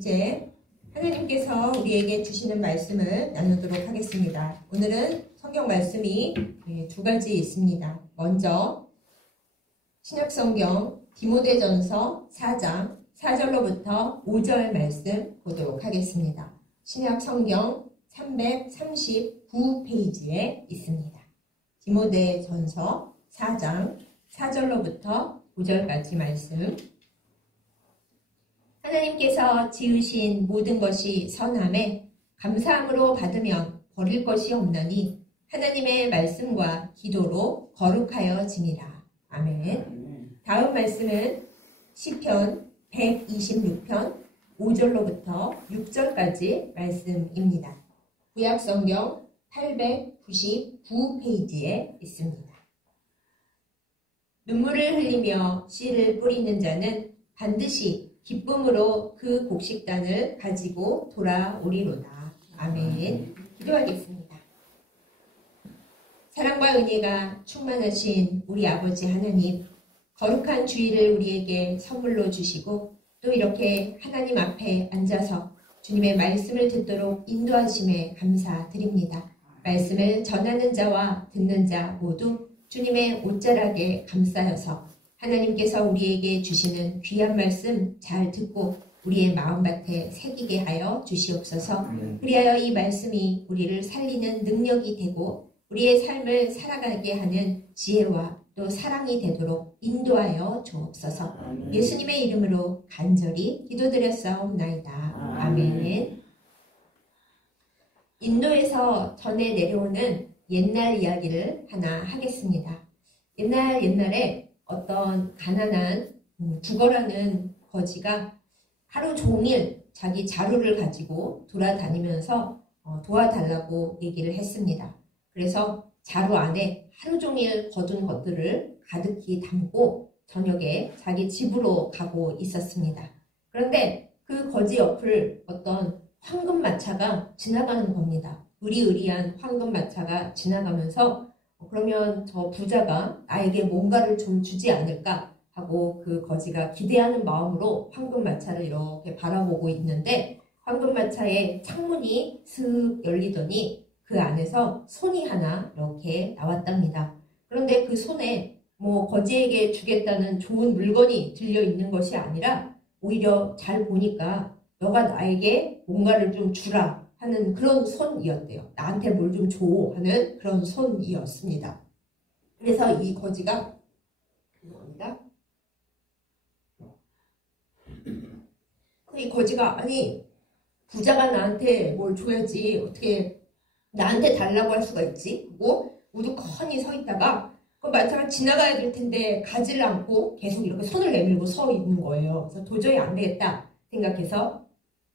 이제 하나님께서 우리에게 주시는 말씀을 나누도록 하겠습니다. 오늘은 성경 말씀이 두 가지 있습니다. 먼저 신약성경 디모데전서 4장 4절로부터 5절 말씀 보도록 하겠습니다. 신약성경 339페이지에 있습니다. 디모데전서 4장 4절로부터 5절까지 말씀. 하나님께서 지으신 모든 것이 선함에 감사함으로 받으면 버릴 것이 없나니 하나님의 말씀과 기도로 거룩하여 지니라. 아멘. 다음 말씀은 시편 126편 5절로부터 6절까지 말씀입니다. 구약성경 899페이지에 있습니다. 눈물을 흘리며 씨를 뿌리는 자는 반드시 기쁨으로 그 곡식단을 가지고 돌아오리로다. 아멘. 기도하겠습니다. 사랑과 은혜가 충만하신 우리 아버지 하나님, 거룩한 주일을 우리에게 선물로 주시고 또 이렇게 하나님 앞에 앉아서 주님의 말씀을 듣도록 인도하심에 감사드립니다. 말씀을 전하는 자와 듣는 자 모두 주님의 옷자락에 감싸여서 하나님께서 우리에게 주시는 귀한 말씀 잘 듣고 우리의 마음밭에 새기게 하여 주시옵소서. 그리하여 이 말씀이 우리를 살리는 능력이 되고 우리의 삶을 살아가게 하는 지혜와 또 사랑이 되도록 인도하여 주옵소서. 예수님의 이름으로 간절히 기도드렸사옵나이다. 아멘. 인도에서 전해 내려오는 옛날 이야기를 하나 하겠습니다. 옛날에 어떤 가난한 구걸하는 거지가 하루 종일 자기 자루를 가지고 돌아다니면서 도와달라고 얘기를 했습니다. 그래서 자루 안에 하루 종일 거둔 것들을 가득히 담고 저녁에 자기 집으로 가고 있었습니다. 그런데 그 거지 옆을 어떤 황금마차가 지나가는 겁니다. 으리으리한 황금마차가 지나가면서 그러면 저 부자가 나에게 뭔가를 좀 주지 않을까 하고 그 거지가 기대하는 마음으로 황금마차를 이렇게 바라보고 있는데 황금마차의 창문이 슥 열리더니 그 안에서 손이 하나 이렇게 나왔답니다. 그런데 그 손에 거지에게 주겠다는 좋은 물건이 들려 있는 것이 아니라 오히려 잘 보니까 너가 나에게 뭔가를 좀 주라 하는 그런 손이었대요. 나한테 뭘 좀 줘 하는 그런 손이었습니다. 그래서 이 거지가 이 거지가 아니 부자가 나한테 뭘 줘야지 어떻게 나한테 달라고 할 수가 있지? 하고 우두커니 서 있다가 그 마차가 지나가야 될 텐데 가지를 않고 계속 이렇게 손을 내밀고 서 있는 거예요. 그래서 도저히 안 되겠다 생각해서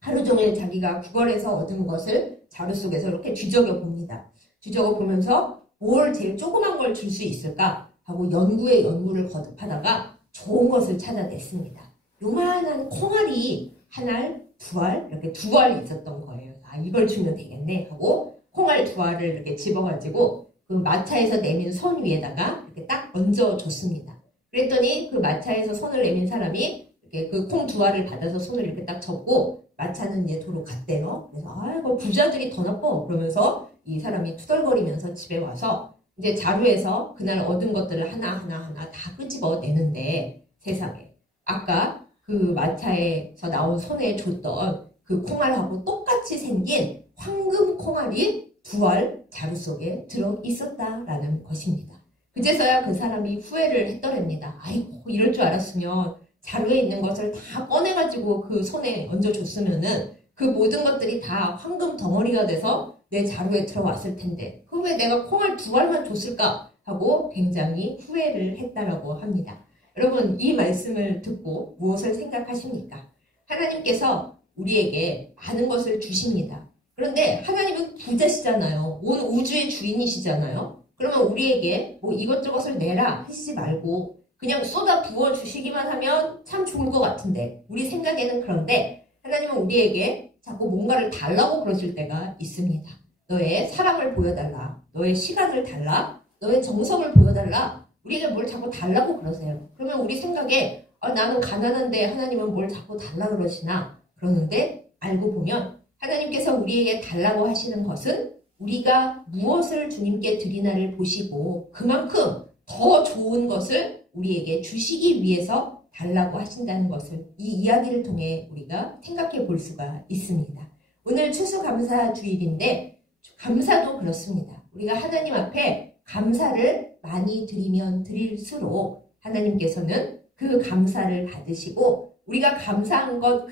하루 종일 자기가 구걸해서 얻은 것을 자루 속에서 이렇게 뒤적여 봅니다. 뒤적여 보면서 뭘 제일 조그만 걸 줄 수 있을까 하고 연구에 연구를 거듭하다가 좋은 것을 찾아냈습니다. 요만한 콩알이 한 알, 두 알, 이렇게 두 알이 있었던 거예요. 아, 이걸 주면 되겠네 하고 콩알 두 알을 이렇게 집어가지고 그 마차에서 내민 손 위에다가 이렇게 딱 얹어줬습니다. 그랬더니 그 마차에서 손을 내민 사람이 이렇게 그 콩 두 알을 받아서 손을 이렇게 딱 접고 마차는 이제 도로 갔대요. 그래서 아이고 부자들이 더 나빠 그러면서 이 사람이 투덜거리면서 집에 와서 이제 자루에서 그날 얻은 것들을 하나하나 다 끄집어내는데 세상에 아까 그 마차에서 나온 손에 줬던 그 콩알하고 똑같이 생긴 황금 콩알이 두 알 자루 속에 들어 있었다라는 것입니다. 그제서야 그 사람이 후회를 했더랍니다. 아이고 이럴 줄 알았으면 자루에 있는 것을 다 꺼내가지고 그 손에 얹어줬으면은 그 모든 것들이 다 황금 덩어리가 돼서 내 자루에 들어왔을 텐데 그 왜 내가 콩알 두 알만 줬을까 하고 굉장히 후회를 했다라고 합니다. 여러분 이 말씀을 듣고 무엇을 생각하십니까? 하나님께서 우리에게 많은 것을 주십니다. 그런데 하나님은 부자시잖아요. 온 우주의 주인이시잖아요. 그러면 우리에게 이것저것을 내라 하시지 말고 그냥 쏟아 부어 주시기만 하면 참 좋을 것 같은데 우리 생각에는 그런데 하나님은 우리에게 자꾸 뭔가를 달라고 그러실 때가 있습니다. 너의 사랑을 보여달라. 너의 시간을 달라. 너의 정성을 보여달라. 우리에게 뭘 자꾸 달라고 그러세요. 그러면 우리 생각에 나는 가난한데 하나님은 뭘 자꾸 달라 그러시나 그러는데 알고 보면 하나님께서 우리에게 달라고 하시는 것은 우리가 무엇을 주님께 드리나를 보시고 그만큼 더 좋은 것을 우리에게 주시기 위해서 달라고 하신다는 것을 이 이야기를 통해 우리가 생각해 볼 수가 있습니다. 오늘 추수감사주일인데 감사도 그렇습니다. 우리가 하나님 앞에 감사를 많이 드리면 드릴수록 하나님께서는 그 감사를 받으시고 우리가 감사한 것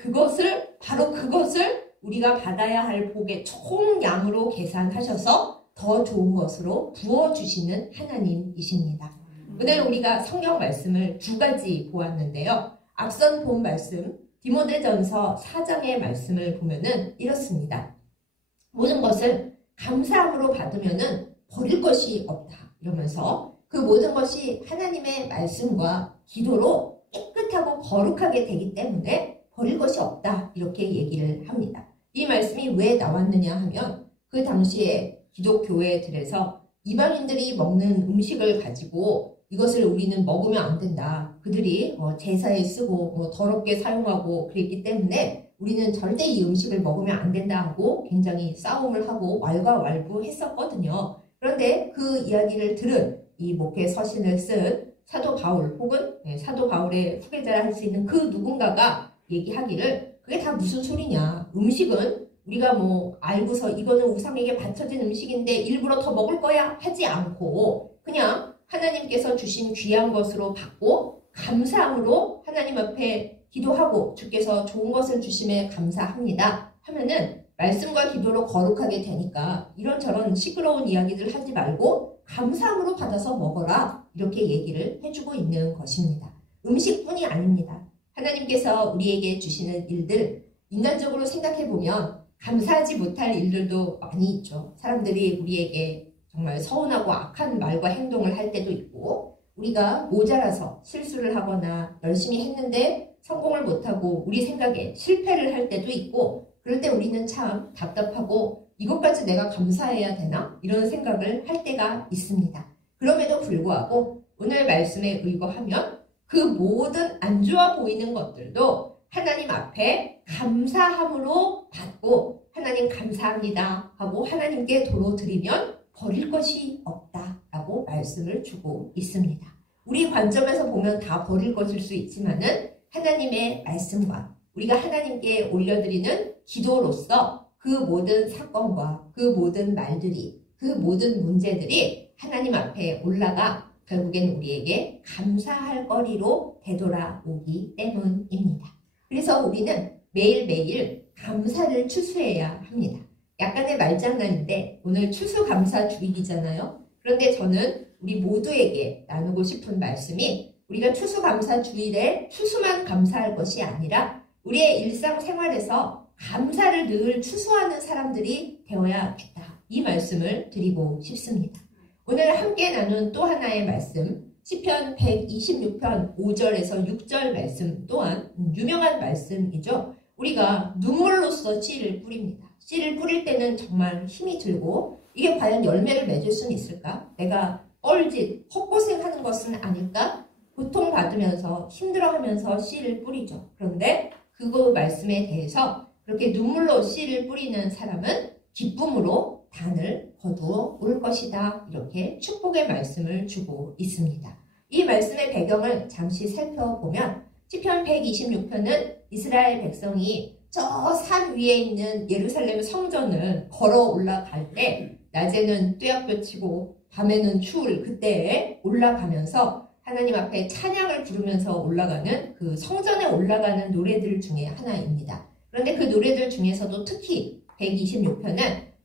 바로 그것을 우리가 받아야 할 복의 총량으로 계산하셔서 더 좋은 것으로 부어주시는 하나님이십니다. 오늘 우리가 성경 말씀을 두 가지 보았는데요. 앞선 본 말씀 디모데전서 4장의 말씀을 보면은 이렇습니다. 모든 것을 감사함으로 받으면은 버릴 것이 없다. 이러면서 그 모든 것이 하나님의 말씀과 기도로 깨끗하고 거룩하게 되기 때문에 버릴 것이 없다. 이렇게 얘기를 합니다. 이 말씀이 왜 나왔느냐 하면 그 당시에 기독교회들에서 이방인들이 먹는 음식을 가지고 이것을 우리는 먹으면 안 된다. 그들이 제사에 쓰고 더럽게 사용하고 그랬기 때문에 우리는 절대 이 음식을 먹으면 안 된다 하고 굉장히 싸움을 하고 왈가왈부했었거든요. 그런데 그 이야기를 들은 이 목회 서신을 쓴 사도 바울 혹은 사도 바울의 후계자라 할 수 있는 그 누군가가 얘기하기를 그게 다 무슨 소리냐. 음식은 우리가 알고서 이거는 우상에게 바쳐진 음식인데 일부러 더 먹을 거야 하지 않고 그냥 하나님께서 주신 귀한 것으로 받고 감사함으로 하나님 앞에 기도하고 주께서 좋은 것을 주심에 감사합니다 하면은 말씀과 기도로 거룩하게 되니까 이런저런 시끄러운 이야기들 하지 말고 감사함으로 받아서 먹어라 이렇게 얘기를 해주고 있는 것입니다. 음식뿐이 아닙니다. 하나님께서 우리에게 주시는 일들 인간적으로 생각해보면 감사하지 못할 일들도 많이 있죠. 사람들이 우리에게 정말 서운하고 악한 말과 행동을 할 때도 있고 우리가 모자라서 실수를 하거나 열심히 했는데 성공을 못하고 우리 생각에 실패를 할 때도 있고 그럴 때 우리는 참 답답하고 이것까지 내가 감사해야 되나? 이런 생각을 할 때가 있습니다. 그럼에도 불구하고 오늘 말씀에 의거하면 그 모든 안 좋아 보이는 것들도 하나님 앞에 감사함으로 받고 하나님 감사합니다 하고 하나님께 도로 드리면 버릴 것이 없다라고 말씀을 주고 있습니다. 우리 관점에서 보면 다 버릴 것일 수 있지만은 하나님의 말씀과 우리가 하나님께 올려드리는 기도로서 그 모든 사건과 그 모든 말들이 그 모든 문제들이 하나님 앞에 올라가 결국엔 우리에게 감사할 거리로 되돌아오기 때문입니다. 그래서 우리는 매일매일 감사를 추수해야 합니다. 약간의 말장난인데 오늘 추수감사주일이잖아요. 그런데 저는 우리 모두에게 나누고 싶은 말씀이 우리가 추수감사주일에 추수만 감사할 것이 아니라 우리의 일상생활에서 감사를 늘 추수하는 사람들이 되어야겠다. 이 말씀을 드리고 싶습니다. 오늘 함께 나눈 또 하나의 말씀 시편 126편 5절에서 6절 말씀 또한 유명한 말씀이죠. 우리가 눈물로써 씨를 뿌립니다. 씨를 뿌릴 때는 정말 힘이 들고 이게 과연 열매를 맺을 수는 있을까? 내가 뻘짓, 헛고생하는 것은 아닐까? 고통받으면서 힘들어하면서 씨를 뿌리죠. 그런데 그거 말씀에 대해서 그렇게 눈물로 씨를 뿌리는 사람은 기쁨으로 단을 거두어 올 것이다. 이렇게 축복의 말씀을 주고 있습니다. 이 말씀의 배경을 잠시 살펴보면 시편 126편은 이스라엘 백성이 저 산 위에 있는 예루살렘 성전을 걸어 올라갈 때 낮에는 떼약볕이고 밤에는 추울 그때에 올라가면서 하나님 앞에 찬양을 부르면서 올라가는 그 성전에 올라가는 노래들 중에 하나입니다. 그런데 그 노래들 중에서도 특히 126편은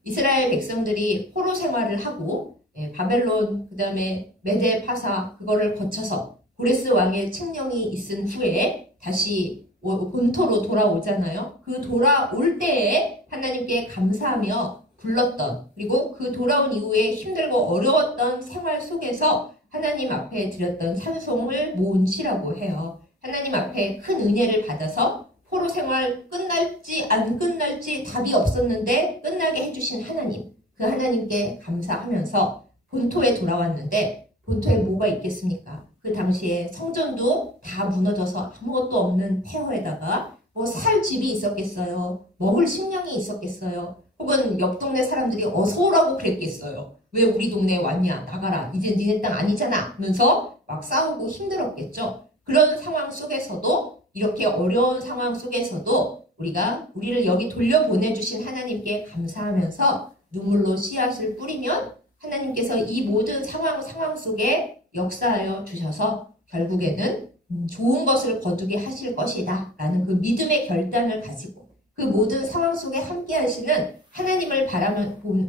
이스라엘 백성들이 포로 생활을 하고 바벨론 그 다음에 메데 파사 그거를 거쳐서 고레스 왕의 칙령이 있은 후에 다시 본토로 돌아오잖아요. 그 돌아올 때에 하나님께 감사하며 불렀던 그리고 그 돌아온 이후에 힘들고 어려웠던 생활 속에서 하나님 앞에 드렸던 찬송을 모은 시라고 해요. 하나님 앞에 큰 은혜를 받아서 포로 생활 끝날지 안 끝날지 답이 없었는데 끝나게 해주신 하나님, 그 하나님께 감사하면서 본토에 돌아왔는데 본토에 뭐가 있겠습니까? 그 당시에 성전도 다 무너져서 아무것도 없는 폐허에다가 뭐 살 집이 있었겠어요? 먹을 식량이 있었겠어요? 혹은 옆 동네 사람들이 어서 오라고 그랬겠어요? 왜 우리 동네에 왔냐? 나가라. 이제 니네 땅 아니잖아. 하면서 막 싸우고 힘들었겠죠. 그런 상황 속에서도 이렇게 어려운 상황 속에서도 우리가 우리를 여기 돌려보내주신 하나님께 감사하면서 눈물로 씨앗을 뿌리면 하나님께서 이 모든 상황 속에 역사하여 주셔서 결국에는 좋은 것을 거두게 하실 것이다 라는 그 믿음의 결단을 가지고 그 모든 상황 속에 함께 하시는 하나님을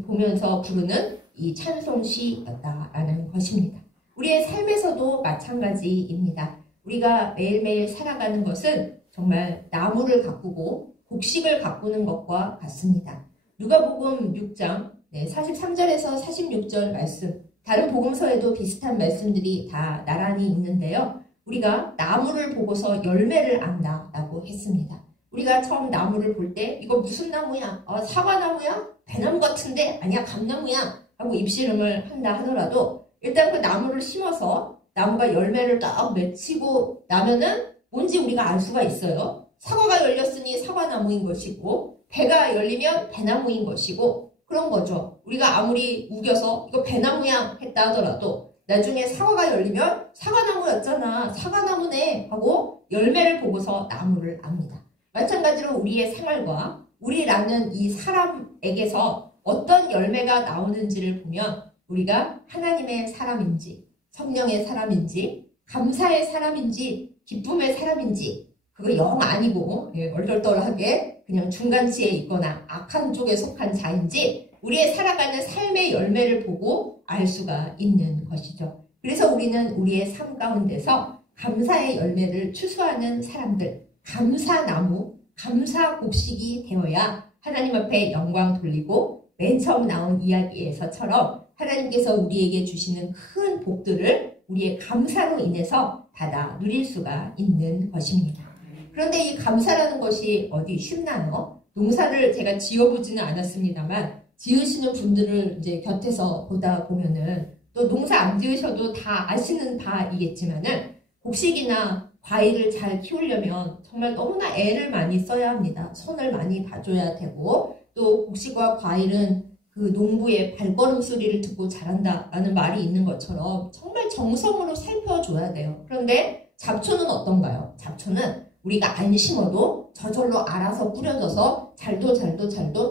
보면서 부르는 이 찬송시였다라는 것입니다. 우리의 삶에서도 마찬가지입니다. 우리가 매일매일 살아가는 것은 정말 나무를 가꾸고 곡식을 가꾸는 것과 같습니다. 누가복음 6장 43절에서 46절 말씀, 다른 복음서에도 비슷한 말씀들이 다 나란히 있는데요. 우리가 나무를 보고서 열매를 안다라고 했습니다. 우리가 처음 나무를 볼 때 이거 무슨 나무야? 사과나무야? 배나무 같은데? 아니야, 감나무야? 하고 입씨름을 한다 하더라도 일단 그 나무를 심어서 나무가 열매를 딱 맺히고 나면은 뭔지 우리가 알 수가 있어요. 사과가 열렸으니 사과나무인 것이고 배가 열리면 배나무인 것이고 그런 거죠. 우리가 아무리 우겨서 이거 배나무야 했다 하더라도 나중에 사과가 열리면 사과나무였잖아. 사과나무네 하고 열매를 보고서 나무를 압니다. 마찬가지로 우리의 생활과 우리라는 이 사람에게서 어떤 열매가 나오는지를 보면 우리가 하나님의 사람인지 성령의 사람인지 감사의 사람인지 기쁨의 사람인지 그거 영 아니고 얼떨떨하게 그냥 중간치에 있거나 악한 쪽에 속한 자인지 우리의 살아가는 삶의 열매를 보고 알 수가 있는 것이죠. 그래서 우리는 우리의 삶 가운데서 감사의 열매를 추수하는 사람들, 감사나무, 감사곡식이 되어야 하나님 앞에 영광 돌리고 맨 처음 나온 이야기에서처럼 하나님께서 우리에게 주시는 큰 복들을 우리의 감사로 인해서 받아 누릴 수가 있는 것입니다. 그런데 이 감사라는 것이 어디 쉽나요? 농사를 제가 지어보지는 않았습니다만 지으시는 분들을 이제 곁에서 보다 보면은 또 농사 안 지으셔도 다 아시는 바이겠지만은 곡식이나 과일을 잘 키우려면 정말 너무나 애를 많이 써야 합니다. 손을 많이 봐줘야 되고 또 곡식과 과일은 그 농부의 발걸음 소리를 듣고 자란다라는 말이 있는 것처럼 정말 정성으로 살펴줘야 돼요. 그런데 잡초는 어떤가요? 잡초는 우리가 안 심어도 저절로 알아서 뿌려져서 잘도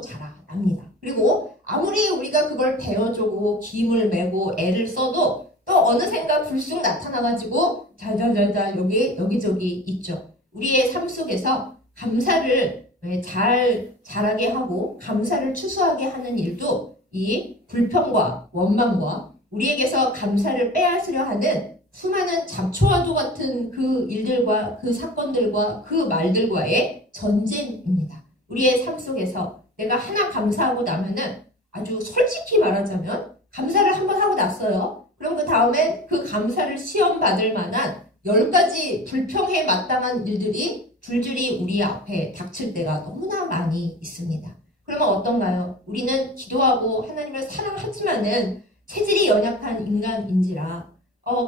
자라납니다. 그리고 아무리 우리가 그걸 베어주고 김을 메고 애를 써도 또 어느샌가 불쑥 나타나가지고 잘잘잘잘 여기저기 있죠. 우리의 삶 속에서 감사를 잘 자라게 하고 감사를 추수하게 하는 일도 이 불평과 원망과 우리에게서 감사를 빼앗으려 하는 수많은 잡초와도 같은 그 일들과 그 사건들과 그 말들과의 전쟁입니다. 우리의 삶 속에서 내가 하나 감사하고 나면은 아주 솔직히 말하자면 감사를 한번 하고 났어요. 그럼 그 다음에 그 감사를 시험받을 만한 10가지 불평에 마땅한 일들이 줄줄이 우리 앞에 닥칠 때가 너무나 많이 있습니다. 그러면 어떤가요? 우리는 기도하고 하나님을 사랑하지만은 체질이 연약한 인간인지라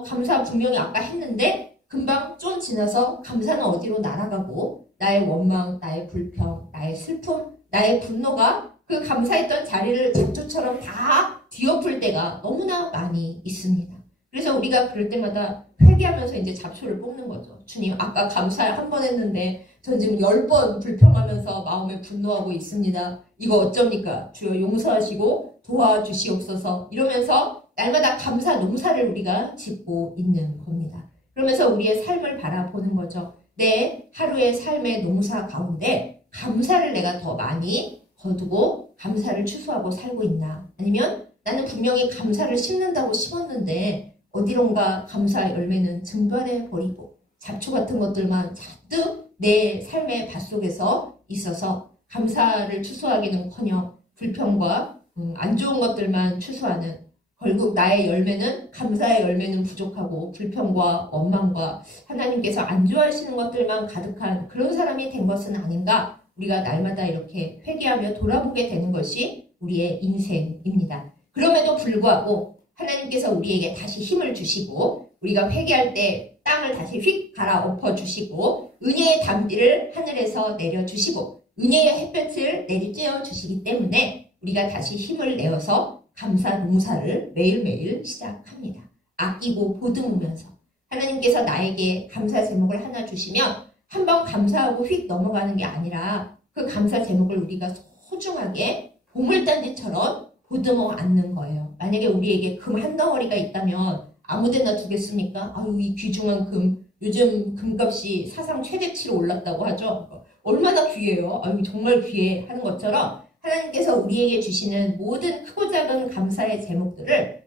감사 분명히 아까 했는데 금방 좀 지나서 감사는 어디로 날아가고 나의 원망, 나의 불평, 나의 슬픔, 나의 분노가 그 감사했던 자리를 잡초처럼 다 뒤엎을 때가 너무나 많이 있습니다. 그래서 우리가 그럴 때마다 회개하면서 이제 잡초를 뽑는 거죠. 주님, 아까 감사 한 번 했는데 전 지금 10번 불평하면서 마음에 분노하고 있습니다. 이거 어쩝니까? 주여 용서하시고 도와주시옵소서. 이러면서 날마다 감사 농사를 우리가 짓고 있는 겁니다. 그러면서 우리의 삶을 바라보는 거죠. 내 하루의 삶의 농사 가운데 감사를 내가 더 많이 거두고 감사를 추수하고 살고 있나? 아니면 나는 분명히 감사를 심는다고 심었는데 어디론가 감사 열매는 증발해 버리고 잡초 같은 것들만 잔뜩 내 삶의 밭속에서 있어서 감사를 추수하기는커녕 불평과 안 좋은 것들만 추수하는 결국 나의 열매는 감사의 열매는 부족하고 불평과 원망과 하나님께서 안 좋아하시는 것들만 가득한 그런 사람이 된 것은 아닌가? 우리가 날마다 이렇게 회개하며 돌아보게 되는 것이 우리의 인생입니다. 그럼에도 불구하고 하나님께서 우리에게 다시 힘을 주시고 우리가 회개할 때 땅을 다시 휙 갈아엎어 주시고 은혜의 담비를 하늘에서 내려주시고 은혜의 햇볕을 내리쬐어 주시기 때문에 우리가 다시 힘을 내어서 감사 농사를 매일매일 시작합니다. 아끼고 보듬으면서 하나님께서 나에게 감사 제목을 하나 주시면 한번 감사하고 휙 넘어가는 게 아니라 그 감사 제목을 우리가 소중하게 보물단지처럼 보듬어 안는 거예요. 만약에 우리에게 금 한 덩어리가 있다면 아무데나 두겠습니까? 아유, 이 귀중한 금, 요즘 금값이 사상 최대치로 올랐다고 하죠. 얼마나 귀해요. 아유, 정말 귀해 하는 것처럼 하나님께서 우리에게 주시는 모든 크고 작은 감사의 제목들을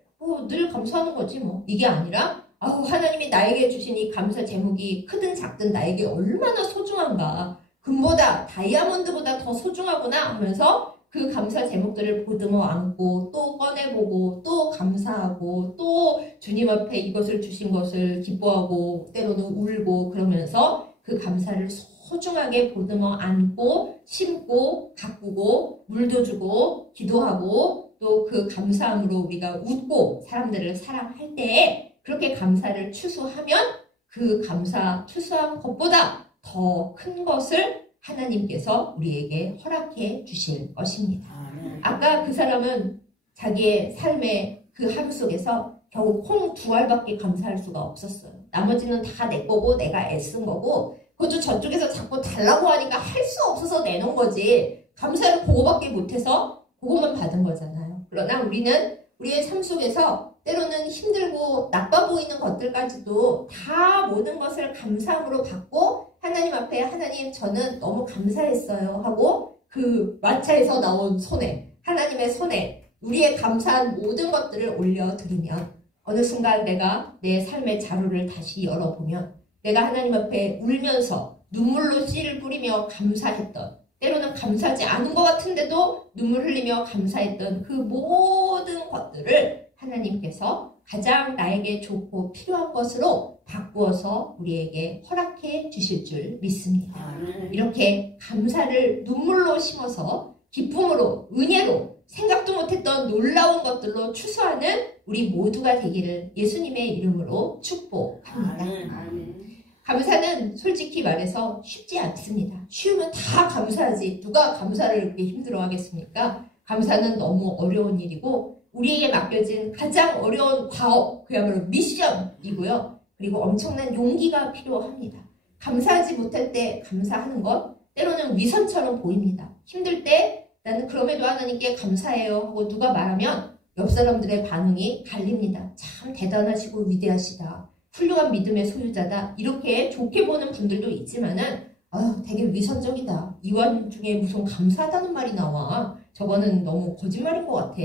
늘 감사하는 거지 뭐. 이게 아니라 하나님이 나에게 주신 이 감사 제목이 크든 작든 나에게 얼마나 소중한가. 금보다 다이아몬드보다 더 소중하구나 하면서 그 감사 제목들을 보듬어 안고 또 꺼내보고 또 감사하고 또 주님 앞에 이것을 주신 것을 기뻐하고 때로는 울고 그러면서 그 감사를 소중하게 보듬어 안고 심고 가꾸고 물도 주고 기도하고 또 그 감사함으로 우리가 웃고 사람들을 사랑할 때에 그렇게 감사를 추수하면 그 감사 추수한 것보다 더 큰 것을 하나님께서 우리에게 허락해 주실 것입니다. 아까 그 사람은 자기의 삶의 그 하루 속에서 겨우 콩 2알밖에 감사할 수가 없었어요. 나머지는 다 내 거고 내가 애쓴 거고 그것도 저쪽에서 자꾸 달라고 하니까 할 수 없어서 내놓은 거지. 감사를 그거밖에 못해서 그것만 받은 거잖아요. 그러나 우리는 우리의 삶 속에서 때로는 힘들고 나빠 보이는 것들까지도 다 모든 것을 감사함으로 받고 하나님 앞에 하나님 저는 너무 감사했어요 하고 그 마차에서 나온 손에 하나님의 손에 우리의 감사한 모든 것들을 올려드리면 어느 순간 내가 내 삶의 자루를 다시 열어보면 내가 하나님 앞에 울면서 눈물로 씨를 뿌리며 감사했던 때로는 감사하지 않은 것 같은데도 눈물 흘리며 감사했던 그 모든 것들을 하나님께서 가장 나에게 좋고 필요한 것으로 바꾸어서 우리에게 허락해 주실 줄 믿습니다. 이렇게 감사를 눈물로 심어서 기쁨으로 은혜로 생각도 못했던 놀라운 것들로 추수하는 우리 모두가 되기를 예수님의 이름으로 축복합니다. 감사는 솔직히 말해서 쉽지 않습니다. 쉬우면 다 감사하지 누가 감사를 그렇게 힘들어 하겠습니까? 감사는 너무 어려운 일이고 우리에게 맡겨진 가장 어려운 과업, 그야말로 미션이고요. 그리고 엄청난 용기가 필요합니다. 감사하지 못할 때 감사하는 것 때로는 위선처럼 보입니다. 힘들 때 나는 그럼에도 하나님께 감사해요 하고 누가 말하면 옆 사람들의 반응이 갈립니다. 참 대단하시고 위대하시다. 훌륭한 믿음의 소유자다. 이렇게 좋게 보는 분들도 있지만은 되게 위선적이다. 이 와중에 무슨 감사하다는 말이 나와. 저거는 너무 거짓말인 것 같아.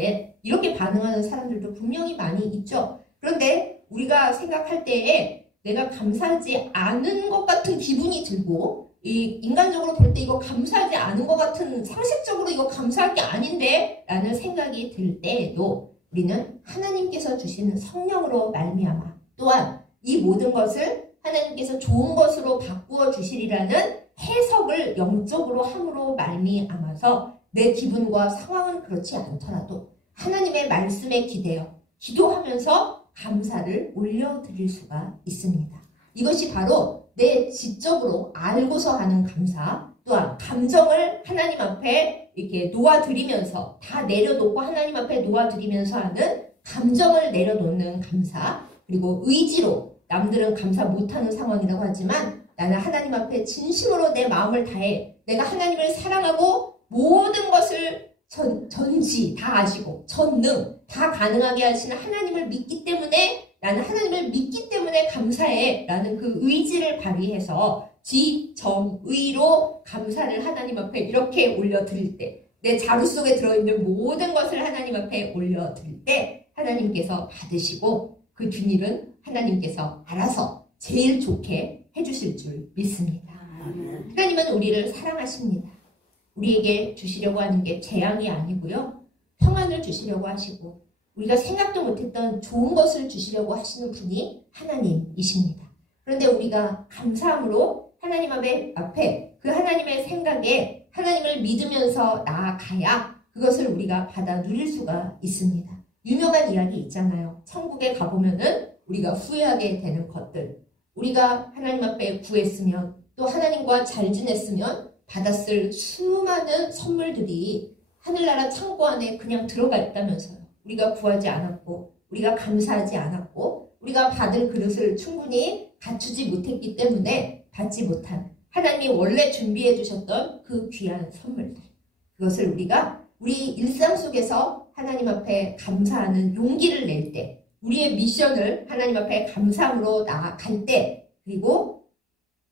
이렇게 반응하는 사람들도 분명히 많이 있죠. 그런데 우리가 생각할 때에 내가 감사하지 않은 것 같은 기분이 들고 인간적으로 볼 때 이거 감사하지 않은 것 같은 상식적으로 이거 감사할 게 아닌데 라는 생각이 들 때에도 우리는 하나님께서 주시는 성령으로 말미암아 또한 이 모든 것을 하나님께서 좋은 것으로 바꾸어 주시리라는 해석을 영적으로 함으로 말미암아서 내 기분과 상황은 그렇지 않더라도 하나님의 말씀에 기대어 기도하면서 감사를 올려드릴 수가 있습니다. 이것이 바로 내 지적으로 알고서 하는 감사 또한 감정을 하나님 앞에 이렇게 놓아드리면서 다 내려놓고 하나님 앞에 놓아드리면서 하는 감정을 내려놓는 감사 그리고 의지로 남들은 감사 못하는 상황이라고 하지만 나는 하나님 앞에 진심으로 내 마음을 다해 내가 하나님을 사랑하고 모든 것을 전지 다 아시고 전능 다 가능하게 하시는 하나님을 믿기 때문에 나는 하나님을 믿기 때문에 감사해 라는 그 의지를 발휘해서 지정의로 감사를 하나님 앞에 이렇게 올려드릴 때 내 자루 속에 들어있는 모든 것을 하나님 앞에 올려드릴 때 하나님께서 받으시고 그 뒷일은 하나님께서 알아서 제일 좋게 해주실 줄 믿습니다. 하나님은 우리를 사랑하십니다. 우리에게 주시려고 하는 게 재앙이 아니고요. 평안을 주시려고 하시고 우리가 생각도 못했던 좋은 것을 주시려고 하시는 분이 하나님이십니다. 그런데 우리가 감사함으로 하나님 앞에 그 하나님의 생각에 하나님을 믿으면서 나아가야 그것을 우리가 받아 누릴 수가 있습니다. 유명한 이야기 있잖아요. 천국에 가보면은 우리가 후회하게 되는 것들. 우리가 하나님 앞에 구했으면 또 하나님과 잘 지냈으면 받았을 수많은 선물들이 하늘나라 창고 안에 그냥 들어가 있다면서요. 우리가 구하지 않았고, 우리가 감사하지 않았고, 우리가 받을 그릇을 충분히 갖추지 못했기 때문에 받지 못한 하나님이 원래 준비해 주셨던 그 귀한 선물들. 그것을 우리가 우리 일상 속에서 하나님 앞에 감사하는 용기를 낼 때, 우리의 미션을 하나님 앞에 감사함으로 나아갈 때, 그리고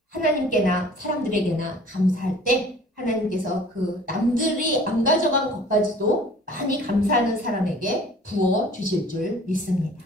하나님께나 사람들에게나 감사할 때 하나님께서 그 남들이 안 가져간 것까지도 많이 감사하는 사람에게 부어주실 줄 믿습니다.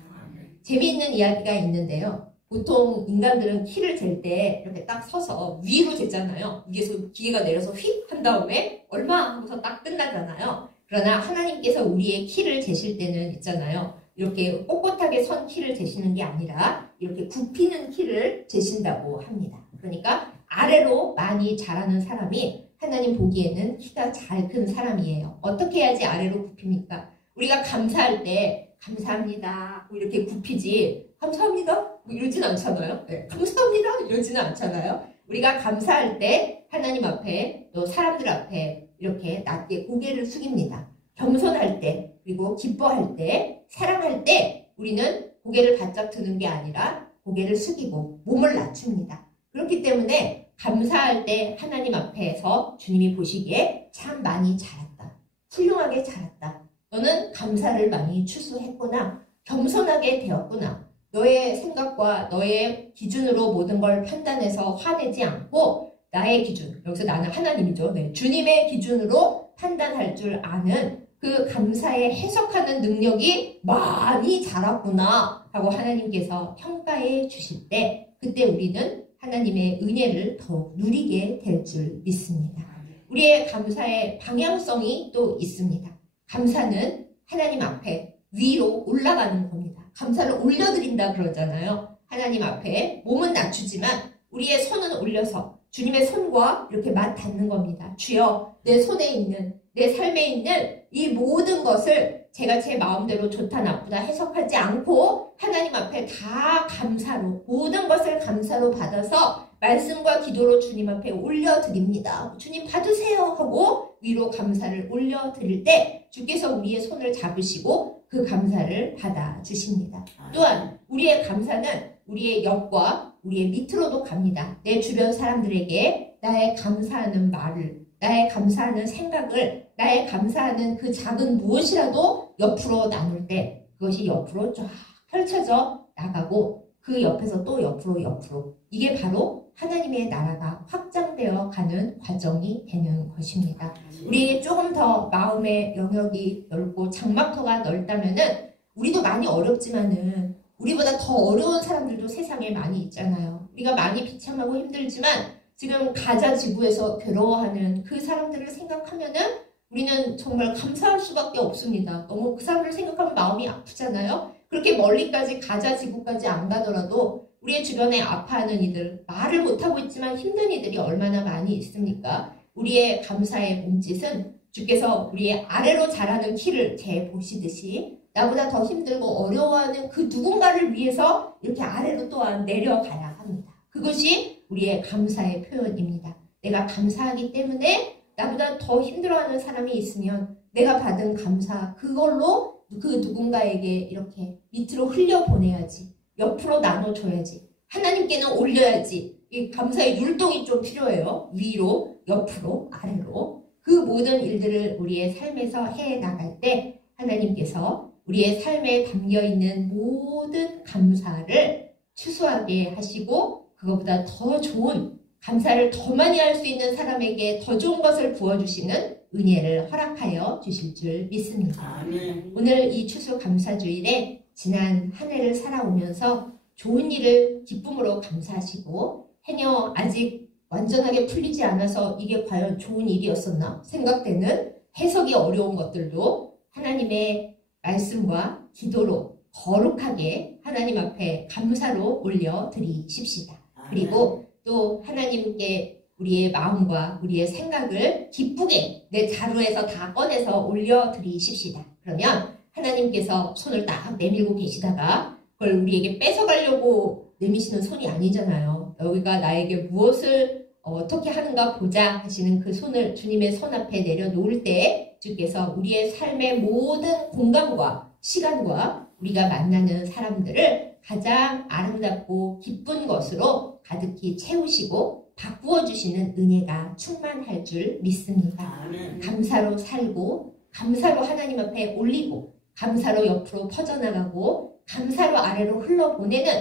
재미있는 이야기가 있는데요. 보통 인간들은 키를 잴 때 이렇게 딱 서서 위로 재잖아요. 위에서 기계가 내려서 휙 한 다음에 얼마 하고서 딱 끝나잖아요. 그러나 하나님께서 우리의 키를 재실 때는 있잖아요. 이렇게 꼿꼿하게 선 키를 재시는 게 아니라 이렇게 굽히는 키를 재신다고 합니다. 그러니까 아래로 많이 자라는 사람이 하나님 보기에는 키가 잘 큰 사람이에요. 어떻게 해야지 아래로 굽힙니까? 우리가 감사할 때 감사합니다 뭐 이렇게 굽히지 감사합니다 뭐 이러진 않잖아요. 네, 감사합니다 이러지는 않잖아요. 우리가 감사할 때 하나님 앞에 또 사람들 앞에 이렇게 낮게 고개를 숙입니다. 겸손할 때 그리고 기뻐할 때 사랑할 때 우리는 고개를 바짝 드는 게 아니라 고개를 숙이고 몸을 낮춥니다. 그렇기 때문에 감사할 때 하나님 앞에서 주님이 보시기에 참 많이 자랐다. 훌륭하게 자랐다. 너는 감사를 많이 추수했구나. 겸손하게 되었구나. 너의 생각과 너의 기준으로 모든 걸 판단해서 화내지 않고 나의 기준, 여기서 나는 하나님이죠. 네, 주님의 기준으로 판단할 줄 아는 그 감사에 해석하는 능력이 많이 자랐구나 하고 하나님께서 평가해 주실 때 그때 우리는 하나님의 은혜를 더 누리게 될 줄 믿습니다. 우리의 감사의 방향성이 또 있습니다. 감사는 하나님 앞에 위로 올라가는 겁니다. 감사를 올려드린다 그러잖아요. 하나님 앞에 몸은 낮추지만 우리의 손은 올려서 주님의 손과 이렇게 맞닿는 겁니다. 주여 내 손에 있는 내 삶에 있는 이 모든 것을 제가 제 마음대로 좋다 나쁘다 해석하지 않고 하나님 앞에 다 감사로 모든 것을 감사로 받아서 말씀과 기도로 주님 앞에 올려드립니다. 주님 받으세요 하고 위로 감사를 올려드릴 때 주께서 우리의 손을 잡으시고 그 감사를 받아주십니다. 또한 우리의 감사는 우리의 옆과 우리의 밑으로도 갑니다. 내 주변 사람들에게 나의 감사하는 말을 나의 감사하는 생각을 나의 감사하는 그 작은 무엇이라도 옆으로 나눌 때 그것이 옆으로 쫙 펼쳐져 나가고 그 옆에서 또 옆으로 이게 바로 하나님의 나라가 확장되어 가는 과정이 되는 것입니다. 우리 조금 더 마음의 영역이 넓고 장막터가 넓다면은 우리도 많이 어렵지만은 우리보다 더 어려운 사람들도 세상에 많이 있잖아요. 우리가 많이 비참하고 힘들지만 지금 가자 지구에서 괴로워하는 그 사람들을 생각하면은 우리는 정말 감사할 수밖에 없습니다. 너무 그 사람들을 생각하면 마음이 아프잖아요. 그렇게 멀리까지 가자 지구까지 안 가더라도 우리의 주변에 아파하는 이들, 말을 못하고 있지만 힘든 이들이 얼마나 많이 있습니까? 우리의 감사의 몸짓은 주께서 우리의 아래로 자라는 키를 재보시듯이 나보다 더 힘들고 어려워하는 그 누군가를 위해서 이렇게 아래로 또한 내려가야 합니다. 그것이 우리의 감사의 표현입니다. 내가 감사하기 때문에 나보다 더 힘들어하는 사람이 있으면 내가 받은 감사 그걸로 그 누군가에게 이렇게 밑으로 흘려보내야지. 옆으로 나눠줘야지. 하나님께는 올려야지. 이 감사의 율동이 좀 필요해요. 위로, 옆으로, 아래로. 그 모든 일들을 우리의 삶에서 해나갈 때 하나님께서 우리의 삶에 담겨있는 모든 감사를 추수하게 하시고 그것보다 더 좋은 감사를 더 많이 할 수 있는 사람에게 더 좋은 것을 부어주시는 은혜를 허락하여 주실 줄 믿습니다. 아멘. 오늘 이 추수 감사주일에 지난 한 해를 살아오면서 좋은 일을 기쁨으로 감사하시고 행여 아직 완전하게 풀리지 않아서 이게 과연 좋은 일이었었나 생각되는 해석이 어려운 것들도 하나님의 말씀과 기도로 거룩하게 하나님 앞에 감사로 올려드리십시다. 그리고 또 하나님께 우리의 마음과 우리의 생각을 기쁘게 내 자루에서 다 꺼내서 올려드리십시다. 그러면 하나님께서 손을 딱 내밀고 계시다가 그걸 우리에게 뺏어가려고 내미시는 손이 아니잖아요. 여기가 나에게 무엇을 어떻게 하는가 보자 하시는 그 손을 주님의 손 앞에 내려놓을 때 주께서 우리의 삶의 모든 공간과 시간과 우리가 만나는 사람들을 가장 아름답고 기쁜 것으로 가득히 채우시고 바꾸어 주시는 은혜가 충만할 줄 믿습니다. 감사로 살고 감사로 하나님 앞에 올리고 감사로 옆으로 퍼져나가고 감사로 아래로 흘러보내는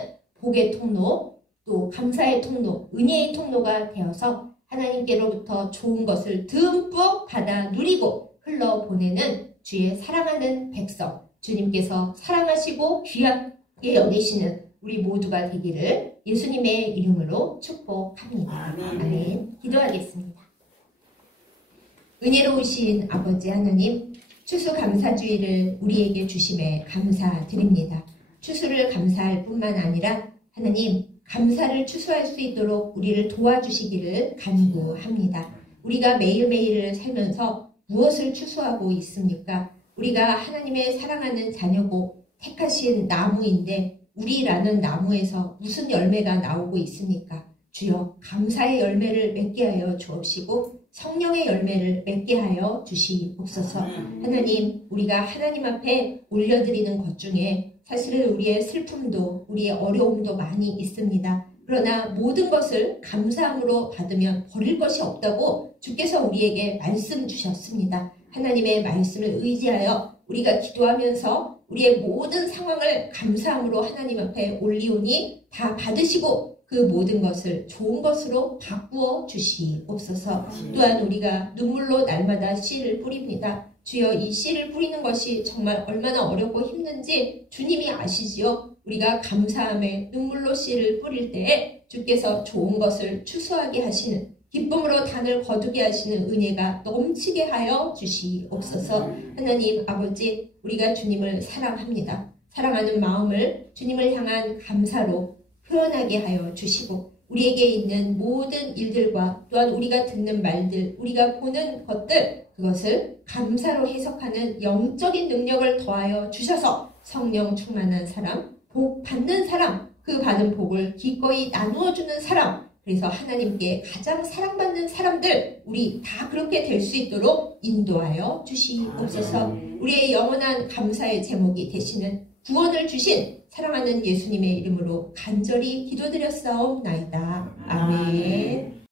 복의 통로, 또 감사의 통로, 은혜의 통로가 되어서 하나님께로부터 좋은 것을 듬뿍 받아 누리고 흘러보내는 주의 사랑하는 백성, 주님께서 사랑하시고 귀하게 여기시는 우리 모두가 되기를 예수님의 이름으로 축복합니다. 아멘. 기도하겠습니다. 은혜로우신 아버지 하나님, 추수감사주의를 우리에게 주심에 감사드립니다. 추수를 감사할 뿐만 아니라 하나님, 감사를 추수할 수 있도록 우리를 도와주시기를 간구합니다. 우리가 매일매일을 살면서 무엇을 추수하고 있습니까? 우리가 하나님의 사랑하는 자녀고 택하신 나무인데 우리라는 나무에서 무슨 열매가 나오고 있습니까? 주여, 감사의 열매를 맺게 하여 주옵시고 성령의 열매를 맺게 하여 주시옵소서. 하나님, 우리가 하나님 앞에 올려드리는 것 중에 사실은 우리의 슬픔도 우리의 어려움도 많이 있습니다. 그러나 모든 것을 감사함으로 받으면 버릴 것이 없다고 주께서 우리에게 말씀 주셨습니다. 하나님의 말씀을 의지하여 우리가 기도하면서 우리의 모든 상황을 감사함으로 하나님 앞에 올리오니 다 받으시고 그 모든 것을 좋은 것으로 바꾸어 주시옵소서. 또한 우리가 눈물로 날마다 씨를 뿌립니다. 주여, 이 씨를 뿌리는 것이 정말 얼마나 어렵고 힘든지 주님이 아시지요. 우리가 감사함에 눈물로 씨를 뿌릴 때에 주께서 좋은 것을 추수하게 하시는, 기쁨으로 단을 거두게 하시는 은혜가 넘치게 하여 주시옵소서. 하나님 아버지, 우리가 주님을 사랑합니다. 사랑하는 마음을 주님을 향한 감사로 표현하게 하여 주시고 우리에게 있는 모든 일들과 또한 우리가 듣는 말들, 우리가 보는 것들, 그것을 감사로 해석하는 영적인 능력을 더하여 주셔서 성령 충만한 사람, 복 받는 사람, 그 받은 복을 기꺼이 나누어 주는 사람, 그래서 하나님께 가장 사랑받는 사람들, 우리 다 그렇게 될 수 있도록 인도하여 주시옵소서. 우리의 영원한 감사의 제목이 되시는 구원을 주신 사랑하는 예수님의 이름으로 간절히 기도드렸사옵나이다. 아멘.